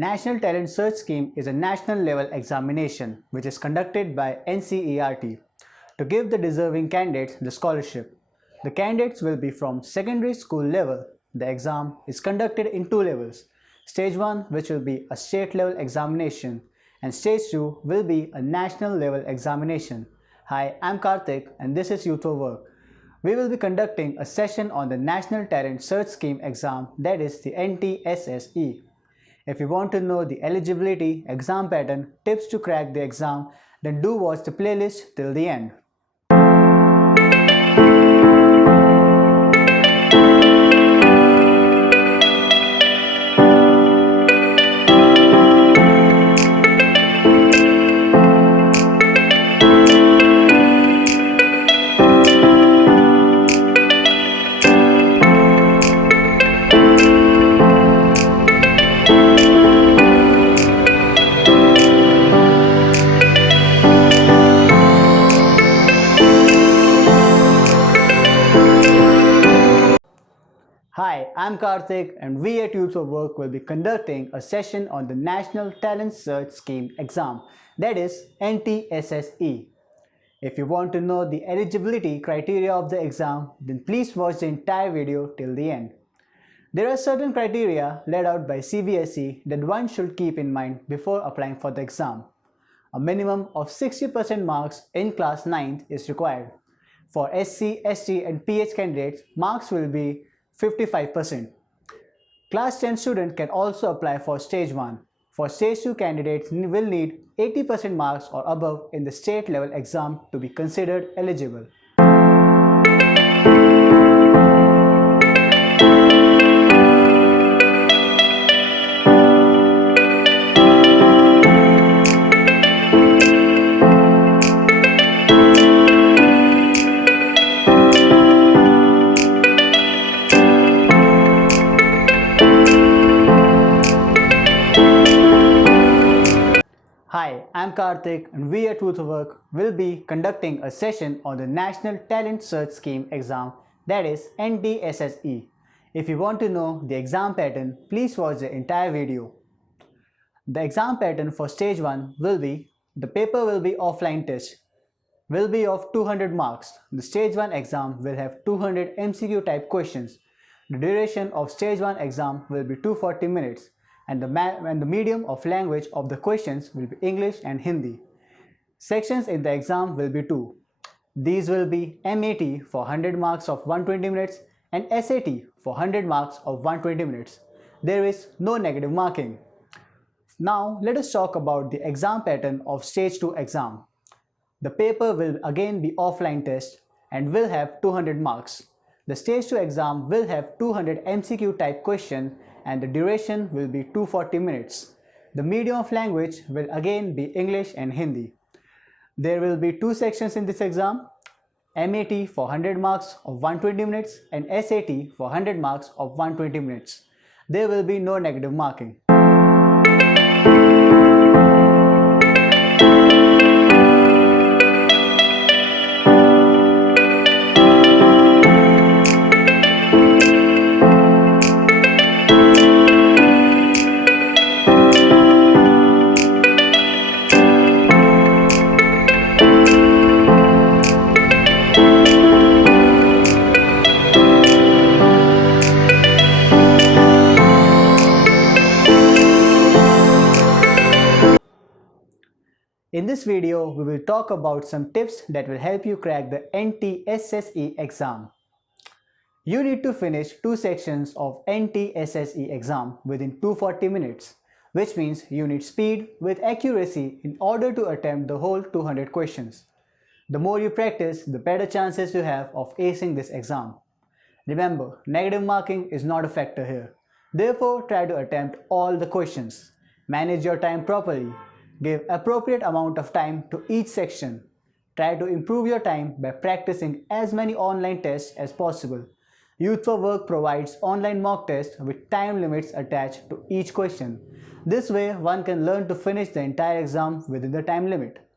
National Talent Search Scheme is a national level examination which is conducted by NCERT to give the deserving candidates the scholarship. The candidates will be from secondary school level. The exam is conducted in two levels. Stage 1, which will be a state level examination, and Stage 2 will be a national level examination. Hi, I'm Karthik and this is Youth for Work. We will be conducting a session on the National Talent Search Scheme exam, that is the NTSE. If you want to know the eligibility, exam pattern, tips to crack the exam, then do watch the playlist till the end. Hi, I'm Karthik and we at Youth for Work will be conducting a session on the National Talent Search Scheme exam, that is NTSE. If you want to know the eligibility criteria of the exam, then please watch the entire video till the end. There are certain criteria laid out by CBSE that one should keep in mind before applying for the exam. A minimum of 60% marks in class 9th is required. For SC, ST and PH candidates, marks will be 55%. Class 10 student can also apply for Stage 1. For Stage 2 candidates will need 80% marks or above in the state level exam to be considered eligible. Hi, I'm Karthik and we at Youth for Work will be conducting a session on the National Talent Search Scheme exam, that is NTSE. If you want to know the exam pattern, please watch the entire video. The exam pattern for Stage 1 will be, the paper will be offline test, will be of 200 marks. The Stage 1 exam will have 200 MCQ type questions. The duration of Stage 1 exam will be 240 minutes. And the medium of language of the questions will be English and Hindi. Sections in the exam will be two. These will be MAT for 100 marks of 120 minutes and SAT for 100 marks of 120 minutes. There is no negative marking. Now let us talk about the exam pattern of Stage 2 exam. The paper will again be offline test and will have 200 marks. The Stage 2 exam will have 200 MCQ type question and the duration will be 240 minutes. The medium of language will again be English and Hindi. There will be two sections in this exam, MAT for 100 marks of 120 minutes and SAT for 100 marks of 120 minutes. There will be no negative marking. In this video, we will talk about some tips that will help you crack the NTSE exam. You need to finish two sections of NTSE exam within 240 minutes, which means you need speed with accuracy in order to attempt the whole 200 questions. The more you practice, the better chances you have of acing this exam. Remember, negative marking is not a factor here. Therefore, try to attempt all the questions. Manage your time properly. Give appropriate amount of time to each section. Try to improve your time by practicing as many online tests as possible. Youth for Work provides online mock tests with time limits attached to each question. This way, one can learn to finish the entire exam within the time limit.